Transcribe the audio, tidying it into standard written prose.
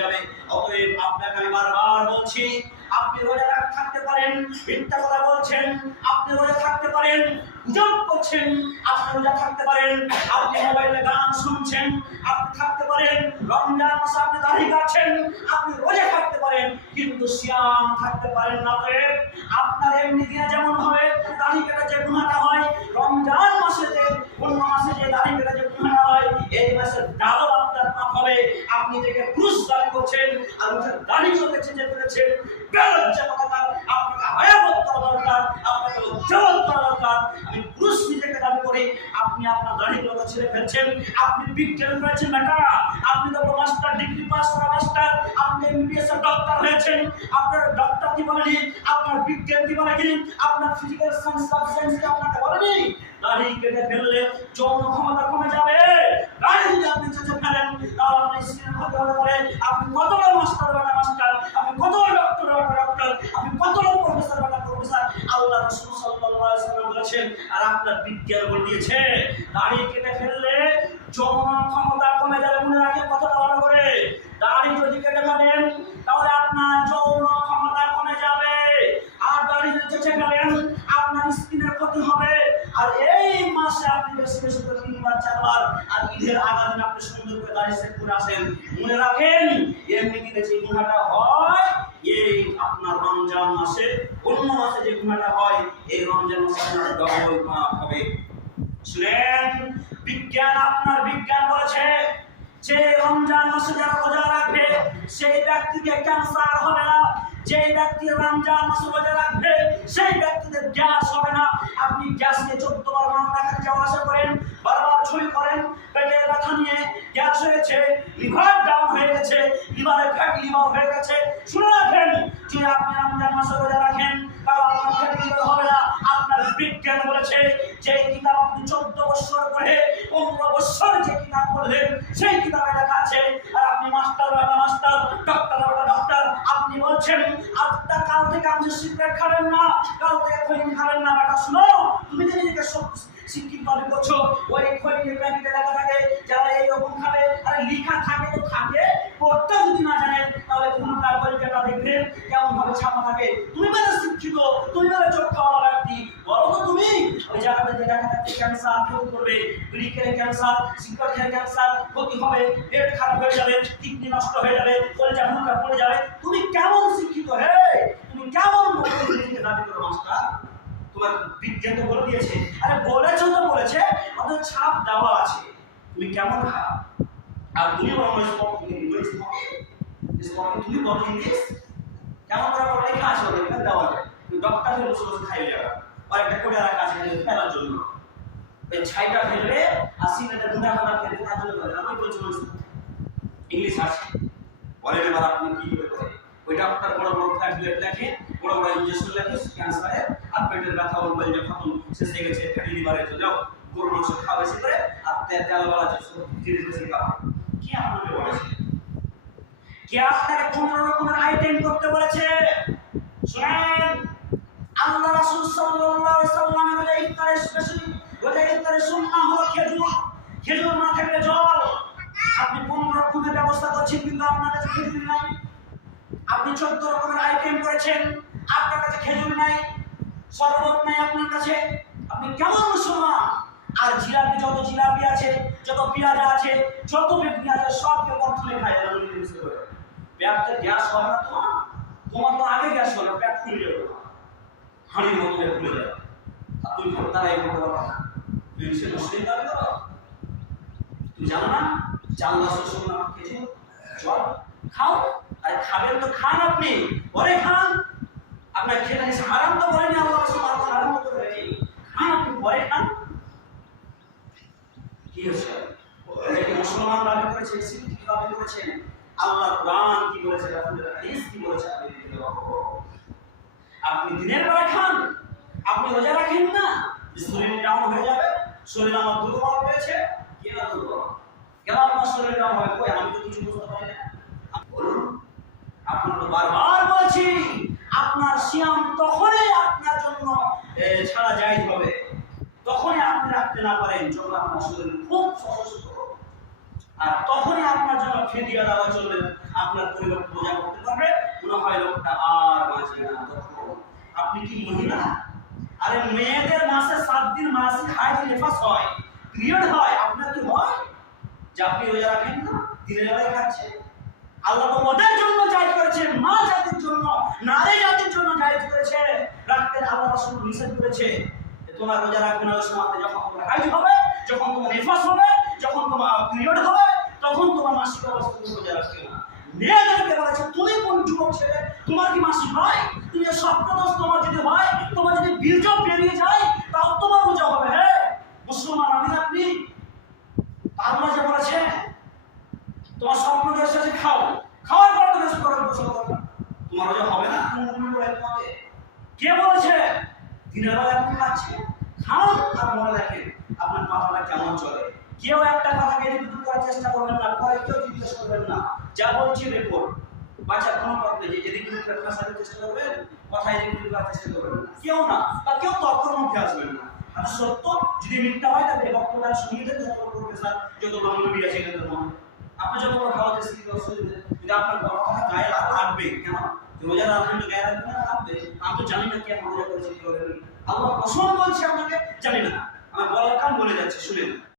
যাবে। অতএব আপনাকে আমি বারবার বলছি, আপনি রোজা থাকতে পারেন, মিথ্যা কথা বলছেন, আপনি রোজা থাকতে পারেন, গুজব করছেন, আপনি রোজা থাকতে পারেন, আপনি মোবাইলে গান শুনছেন, আপনি থাকতে পারেন, রমজান মাসে আপনি দাড়ি কাটছেন, আপনি রোজা থাকতে পারেন, কিন্তু সিয়াম থাকতে পারেন না। আপনার এমনি দিয়ে যেমন হবে দাড়ি কাটা যে গুনাহটা হয়, রমজান মাসে যে অন্য মাসে যে দাড়ি কাটা যে গুনাহটা হয়, এই মাসে ডাবল আপনার পাপ হবে। আপনি থেকে ক্রুশ দাবি করছেন আর উঠে দাড়ি করতেছেন যে করেছেন, বেলজ্জা কথা। আপনাকে হায়াবত করা দরকার, আপনাকে উজ্জ্বল করা দরকার। আমি ক্রুশ নিজেকে দাবি করি, আপনি আপনার দাড়িগুলো ছেড়ে ফেলছেন। আপনি বিজ্ঞান করেছেন বেটা, আপনি তো মাস্টার ডিগ্রি পাস করা মাস্টার, আপনি এমবিবিএস এর ডক্টর হয়েছেন। আপনার ডক্টর কি বলেনি, আপনার বিজ্ঞান কি বলেনি, আপনার ফিজিক্যাল সায়েন্স সাবজেক্ট কি আপনাকে বলেনি? দাড়ি কেটে ফেললে যৌন ক্ষমতা কমে যাবে। দাড়ি যদি আপনি চেঁচে ফেলেন তাহলে আপনার স্ত্রীর ক্ষতি হতে পারে। আপনি কত বড় মাস্টার বেটা মাস্টার, আপনি কত বড় ডক্টর বেটা ডক্টর, আপনি কত বড় প্রফেসর বেটা প্রফেসর। আল্লাহ রাসূল সাল্লাল্লাহু আলাইহি ওয়াসাল্লাম বলেছেন, আর আপনার বিজ্ঞান বলে দিয়েছে দাড়ি কেটে ফেললে যৌন ক্ষমতা কমে যাবে। মনে রাখেন কথাটা ভালো করে। দাড়ি যদি কেটে ফেলেন তাহলে আপনার যৌন ক্ষমতা কমে যাবে, আর দাড়ি যদি চেঁচে ফেলেন আপনার স্কিনের ক্ষতি হবে। আর এই মাসে আপনি বেশি বেশি করে 3বার 4বার, আর ঈদের আগা দিন আপনি সুন্দর করে দাড়ি সেট করে আসেন। মনে রাখেন এমনিতে যে গুনাহটা হয় এই আপনার রমজান মাসে, অন্য মাসে যে গুনাহটা হয় এই রমজান মাসে আপনার ডবল পাপ হবে। শুনেন, আপনার বিজ্ঞান বলেছে যে রমজান মাসে যারা রোজা রাখবে সেই ব্যক্তিকে ক্যান্সার হবে না। যে ব্যক্তি রমজান মাসে রোজা রাখবে সেই ব্যক্তিদের গ্যাস হবে না। আপনি গ্যাস নিয়ে 14 বার রান্নাঘরে যাওয়া আসা করেন, বারবার ছুরি করেন, পেটের ব্যথা নিয়ে গ্যাস হয়েছে, লিভার ডাউন হয়ে গেছে, লিভারে ফ্যাটি লিভার হয়ে গেছে। শুনে রাখেন, যে আপনি রমজান মাসে রোজা রাখেন তাহলে আপনার ফ্যাটি লিভার হবে না। আপনার বিজ্ঞান বলেছে যে কিতাব আপনি 14 বছর পড়ে 15 বছর যে কিতাব পড়লেন সেই কিতাবে লেখা আছে, আর আপনি মাস্টার বেটা মাস্টার, ডক্টর বেটা ডক্টর, আপনি বলছেন আজটা কাল থেকে আপনি সিগারেট খাবেন না, কাল থেকে খৈনি খাবেন না। বেটা শুনো, তুমি যে নিজেকে শিক্ষিত দাবি করছো, ওই খৈনির প্যাকেটে লেখা থাকে যারা এইরকম খাবে, আর লেখা থাকে তো থাকে, পড়তে যদি না জানেন তাহলে কোনটা বইটা দেখবেন কেমন ভাবে ছাপা থাকে। তুমি মানে শিক্ষিত, তুমি মানে চোখ খাওয়া ব্যক্তি, বলো তো তুমি ওই জায়গাতে যে লেখা থাকে ক্যান্সার ক্ষতি করবে, বিড়ি খেলে ক্যান্সার, সিগারেট খেলে ক্যান্সার ক্ষতি হবে, পেট খারাপ হয়ে যাবে, কিডনি নষ্ট হয়ে যাবে, কলিজা মুখা পড়ে যাবে। তুমি কেমন শিক্ষিত হে, তুমি কেমন দাবি করো মাস্টার? তোমার বিজ্ঞান তো বলে দিয়েছে। আরে বলেছো তো বলেছে, আমাদের ছাপ দেওয়া আছে, তুমি কেমন খাও? আর তুমি বলো তুমি বলো ইংলিশ কেমন করে লেখা আছে ওদের দেওয়া যায়, ডক্টর হলে বসে বসে খাই যাবে, আর একটা করে রাখা আছে ফেলার জন্য। ওই ছাইটা ফেলবে আর সিনেটা দুটা খাবার ফেলবে, তার জন্য করে আমি বলছি ইংলিশ আছে বলে এবার আপনি কি করে ওই ডক্টর বড় বড় ট্যাবলেট লেখে, বড় বড় ইনজেকশন লেখে ক্যান্সারের, আর পেটের ব্যথা বলবে যে খতম শেষ হয়ে গেছে, ফ্যাটি লিভারে চলে যাও, গরু মাংস খাওয়া বেশি করে আর তেলওয়ালা জিনিস বেশি খাওয়া। কি আপনাকে বলেছে? কে আপনাকে 15 রকমের আইটেম করতে বলেছে? শুনেন, আল্লাহ রাসূল সাল্লাল্লাহু আলাইহি ওয়াসাল্লামের রোজা ইফতারের স্পেশাল রোজা ইফতারের সুন্নাহ হলো খেজুর, খেজুর না থাকলে জল। আপনি 15 রকমের ব্যবস্থা করছেন কিন্তু আপনার কাছে খেজুর নাই। আপনি 14 রকমের আইটেম করেছেন, আপনার কাছে খেজুর নাই, শরবত নাই আপনার কাছে। আপনি কেমন মুসলমান? আর জিলাপি, যত জিলাপি আছে, যত পেঁয়াজা আছে, যত বেগুনি আছে সবকে বর্তমানে খায় যাবে। পেটে গ্যাস হবে না তোমার তো আগে গ্যাস হবে, পেট ফুলে যাবে, হাঁড়ির মতো ফুলে যাবে। আর তুমি তারাই বলতে পারো না, তুমি সে মুসলিম দাবি করো? তুমি জানো না জানলা শ্বশুর না খেয়েছো জল খাও? আরে খাবেন তো খান, আপনি পরে খান। আপনার খেতে হারাম তো বলেনি আল্লাহ হারাম তো বলেনি, খান আপনি পরে খান। কি হচ্ছে মুসলমান দাবি করেছে, শিক্ষিত দাবি করেছেন, আল্লাহ কোরআন কি বলেছে, রাসূলের হাদিস কি বলেছে আপনি দিনের বেলা খান, আপনি রোজা রাখেন না, শরীর ডাউন হয়ে যাবে। শরীর আমার দুর্বল হয়েছে, কি না দুর্বল? কেন আপনার শরীর ডাউন হয়? কই আমি তো কিছু বুঝতে পারি না। বলুন, আপনাকে বারবার বলছি আপনার সিয়াম তখনই আপনার জন্য ছাড়া জায়েজ হবে, তখনই আপনি রাখতে না পারেন যখন আপনার শরীর খুব অসুস্থ, আর তখনই আপনার জন্য ফিদিয়া দেওয়া চলবে। আপনার নিফাস হয়, পিরিয়ড হয়, আপনার কি হয় যে আপনি রোজা রাখেন না, দিনের বেলায় খাচ্ছেন? আল্লাহ তো ওদের জন্য জায়েজ করেছে, মা জাতির জন্য, নারী জাতির জন্য জায়েজ করেছে, রাখতে আল্লাহ রাসূল নিষেধ করেছে যে তোমার রোজা রাখবে না ওই সময়তে, যখন তোমার হাইজ হবে, যখন তোমার নিফাস হবে, যখন তোমার পিরিয়ড হবে, তখন তোমার মাসিক অবস্থা তুমি রোজা রাখবে না। মেয়েদেরকে বলেছে তুমি কোন যুবক ছেলে, তোমার কি মাসিক হয়? তুমি স্বপ্নদোষ তোমার যদি হয়, তোমার যদি বীর্য বেরিয়ে যায়, তাও তোমার রোজা হবে। হ্যাঁ মুসলমান আমি আপনি, আল্লাহ যে বলেছে তোমার স্বপ্ন দেশ আছে খাও, খাওয়ার পর তুমি করার গোসল করবে, তোমার রোজা হবে না? কে বলেছে? দিনের বেলা আপনি খাচ্ছেন, খান আর মনে রাখেন আপনার মাথাটা কেমন চলে। কেউ একটা কথাকে রিপিট করার চেষ্টা করবেন না, পরে কেউ জিজ্ঞেস করবেন না, যা বলছি রেকর্ড বাচ্চা কোনো কথা নেই, যে রিপিট করার সাথে চেষ্টা করবেন, কথায় রিপিট করার চেষ্টা করবেন না, কেউ না, বা কেউ তর্কের মধ্যে আসবেন না। আর সত্য যদি মিথ্যা হয় তাহলে বক্তব্য শুনিয়ে দেন, যত প্রফেসর যত মৌলবী আছে এদের মধ্যে আপনি যত বড় ভালো দেশ থেকে যদি আপনার বড় কথা গায়ে লাগবে, কেন রোজা রাখবেন তো গায়ে রাখবেন না, লাগবে। আমি তো জানি না কে রোজা করেছে কি করে, আল্লাহ কসম বলছে আপনাকে জানি না, আমার বলার কাম বলে যাচ্ছে শুনেন।